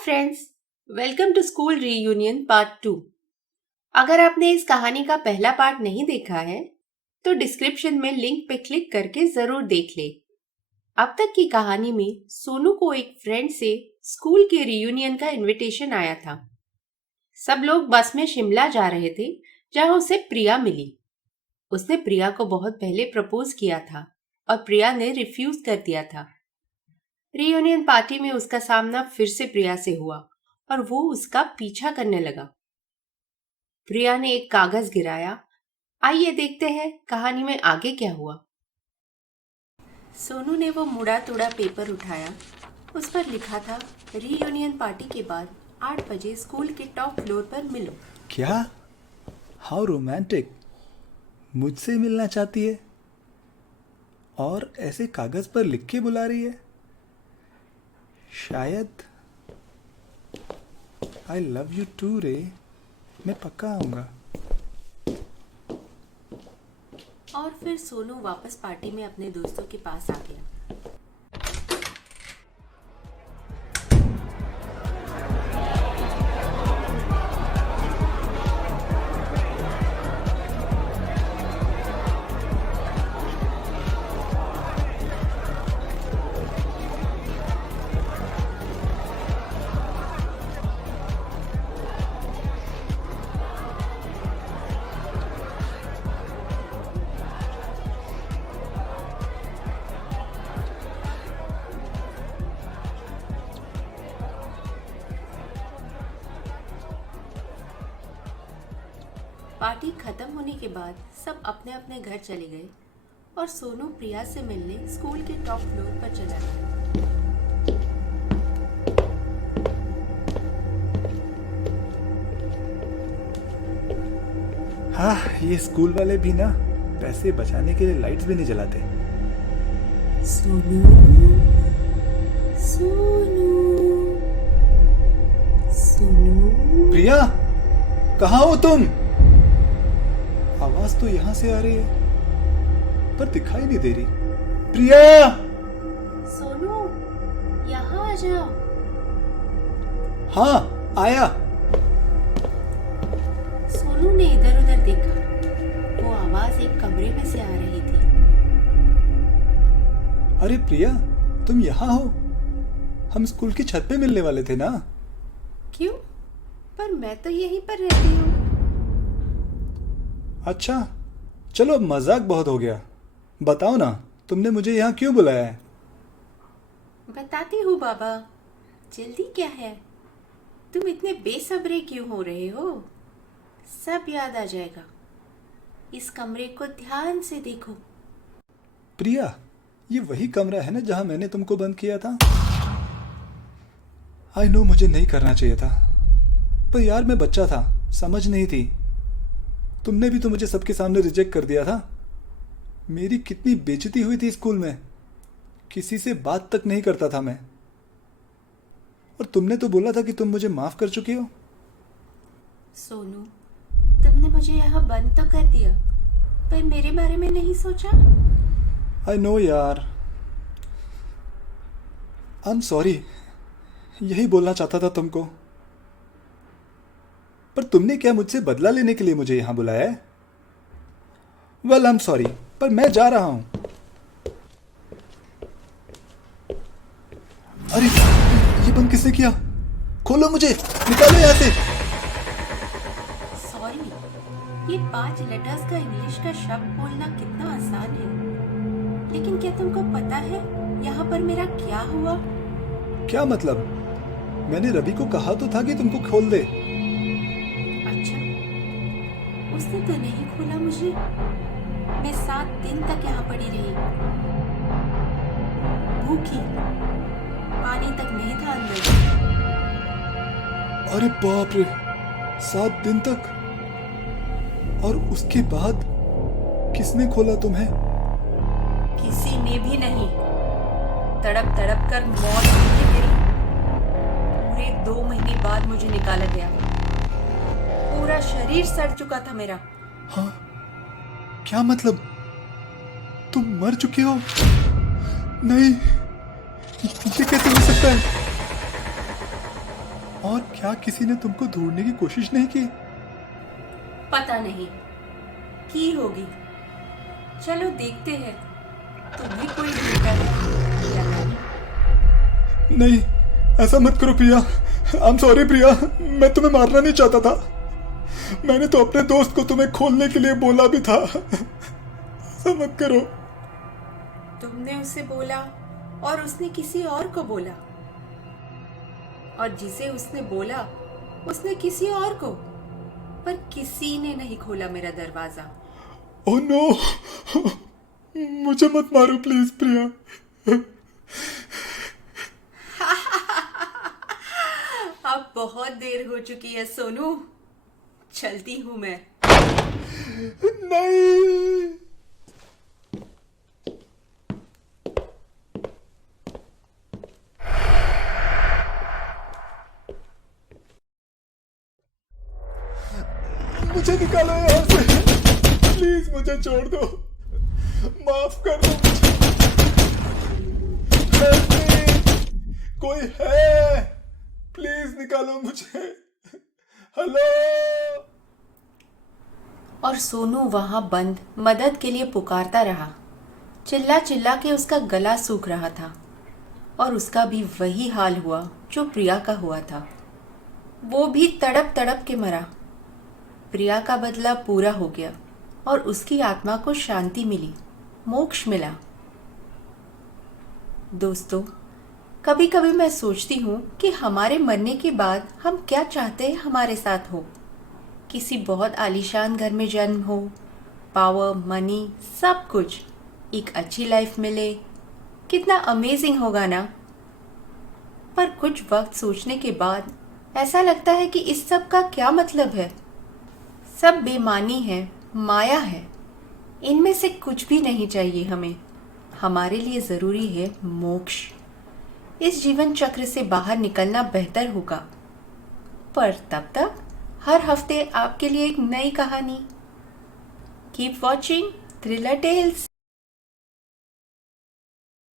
Friends, welcome to school reunion part 2। अगर आपने इस कहानी का पहला पार्ट नहीं देखा है तो डिस्क्रिप्शन में लिंक पे क्लिक करके जरूर देख ले। अब तक की कहानी में सोनू को एक फ्रेंड से स्कूल के रीयूनियन का इनविटेशन आया था। सब लोग बस में शिमला जा रहे थे जहां उसे प्रिया मिली। उसने प्रिया को बहुत पहले प्रपोज किया था और प्रिया ने रिफ्यूज कर दिया था। रीयूनियन पार्टी में उसका सामना फिर से प्रिया से हुआ और वो उसका पीछा करने लगा। प्रिया ने एक कागज गिराया। आइए देखते हैं कहानी में आगे क्या हुआ। सोनू ने वो मुड़ा तुड़ा पेपर उठाया। उस पर लिखा था, रीयूनियन पार्टी के बाद 8 बजे स्कूल के टॉप फ्लोर पर मिलो। क्या? How romantic. मुझसे मिलना चाहती है और ऐसे कागज पर लिख के बुला रही है। शायद आई लव यू टू रे। मैं पक्का आऊंगा। और फिर सोनू वापस पार्टी में अपने दोस्तों के पास आ गया। पार्टी खत्म होने के बाद सब अपने अपने घर चले गए और सोनू प्रिया से मिलने स्कूल के टॉप फ्लोर पर चला गया। हाँ, ये स्कूल वाले भी ना पैसे बचाने के लिए लाइट्स भी नहीं जलाते। सोनू, सोनू, सोनू। प्रिया, कहाँ हो तुम? आवाज तो यहां से आ रही है पर दिखाई नहीं दे रही। प्रिया! सोनू, यहाँ आ जाओ। हाँ, आया। सोनू ने इधर उधर देखा। वो आवाज एक कमरे में से आ रही थी। अरे प्रिया, तुम यहाँ हो? हम स्कूल की छत पे मिलने वाले थे ना। क्यों? पर मैं तो यहीं पर रहती हूँ। अच्छा, चलो अब मजाक बहुत हो गया। बताओ ना, तुमने मुझे यहाँ क्यों बुलाया है? बताती हूँ बाबा, जल्दी क्या है? तुम इतने बेसब्रे क्यों हो रहे हो? सब याद आ जाएगा। इस कमरे को ध्यान से देखो। प्रिया, ये वही कमरा है ना जहाँ मैंने तुमको बंद किया था। आई नो मुझे नहीं करना चाहिए था, पर यार मैं बच्चा था, समझ नहीं थी। तुमने भी तो मुझे सबके सामने रिजेक्ट कर दिया था। मेरी कितनी बेइज्जती हुई थी स्कूल में। किसी से बात तक नहीं करता था मैं। और तुमने तो बोला था कि तुम मुझे माफ कर चुकी हो। सोनू, तुमने मुझे यहाँ बंद तो कर दिया, पर मेरे बारे में नहीं सोचा। आई नो यार, आई एम सॉरी। यही बोलना चाहता था तुमको। पर तुमने क्या मुझसे बदला लेने के लिए मुझे यहां बुलाया है? वेल, आई एम सॉरी, पर मैं जा रहा हूं। अरे, ये बंद किसने किया? खोलो मुझे, निकालो यहां से। सॉरी, ये 5 लेटर्स का इंग्लिश का शब्द बोलना कितना आसान है, लेकिन क्या तुमको पता है यहाँ पर मेरा क्या हुआ? क्या मतलब? मैंने रवि को कहा तो था कि तुमको खोल दे। अच्छा, उसने तो नहीं खोला मुझे। मैं 7 दिन तक यहाँ पड़ी रही, भूखी, पानी तक नहीं था अंदर। अरे बाप रे, 7 दिन तक? और उसके बाद किसने खोला तुम्हें? किसी ने भी नहीं। तड़प तड़प कर मौत हुई मेरी। पूरे 2 महीने बाद मुझे निकाला गया। पूरा शरीर सड़ चुका था मेरा। हाँ, क्या मतलब? तुम मर चुकी हो? नहीं, ये कैसे हो सकता है? और क्या किसी ने तुमको ढूंढने की कोशिश नहीं की? पता नहीं की होगी। चलो देखते हैं तुम्हें कोई ढूंढता है या नहीं। नहीं, ऐसा मत करो प्रिया। आई एम सॉरी प्रिया, मैं तुम्हें मारना नहीं चाहता था। मैंने तो अपने दोस्त को तुम्हें खोलने के लिए बोला भी था। ऐसा मत करो। तुमने उसे बोला और उसने किसी और को बोला, और जिसे उसने बोला उसने किसी और को, पर किसी ने नहीं खोला मेरा दरवाजा। ओह नो, मुझे मत मारो प्लीज प्रिया। अब बहुत देर हो चुकी है सोनू, चलती हूँ मैं। नहीं। मुझे निकालो यहाँ से, प्लीज मुझे छोड़ दो, माफ कर दो मुझे। Help me! कोई है? प्लीज निकालो मुझे। हेलो। और सोनू वहां बंद मदद के लिए पुकारता रहा। चिल्ला चिल्ला के उसका गला सूख रहा था, और उसका भी वही हाल हुआ जो प्रिया का हुआ था। वो भी तड़प तड़प के मरा। प्रिया का बदला पूरा हो गया और उसकी आत्मा को शांति मिली, मोक्ष मिला। दोस्तों, कभी कभी मैं सोचती हूँ कि हमारे मरने के बाद हम क्या चाहते हैं हमारे साथ हो। किसी बहुत आलीशान घर में जन्म हो, पावर, मनी, सब कुछ, एक अच्छी लाइफ मिले, कितना अमेजिंग होगा ना। पर कुछ वक्त सोचने के बाद ऐसा लगता है कि इस सब का क्या मतलब है। सब बेमानी है, माया है। इनमें से कुछ भी नहीं चाहिए हमें। हमारे लिए ज़रूरी है मोक्ष। इस जीवन चक्र से बाहर निकलना बेहतर होगा। पर तब तक हर हफ्ते आपके लिए एक नई कहानी। Keep watching thriller tales.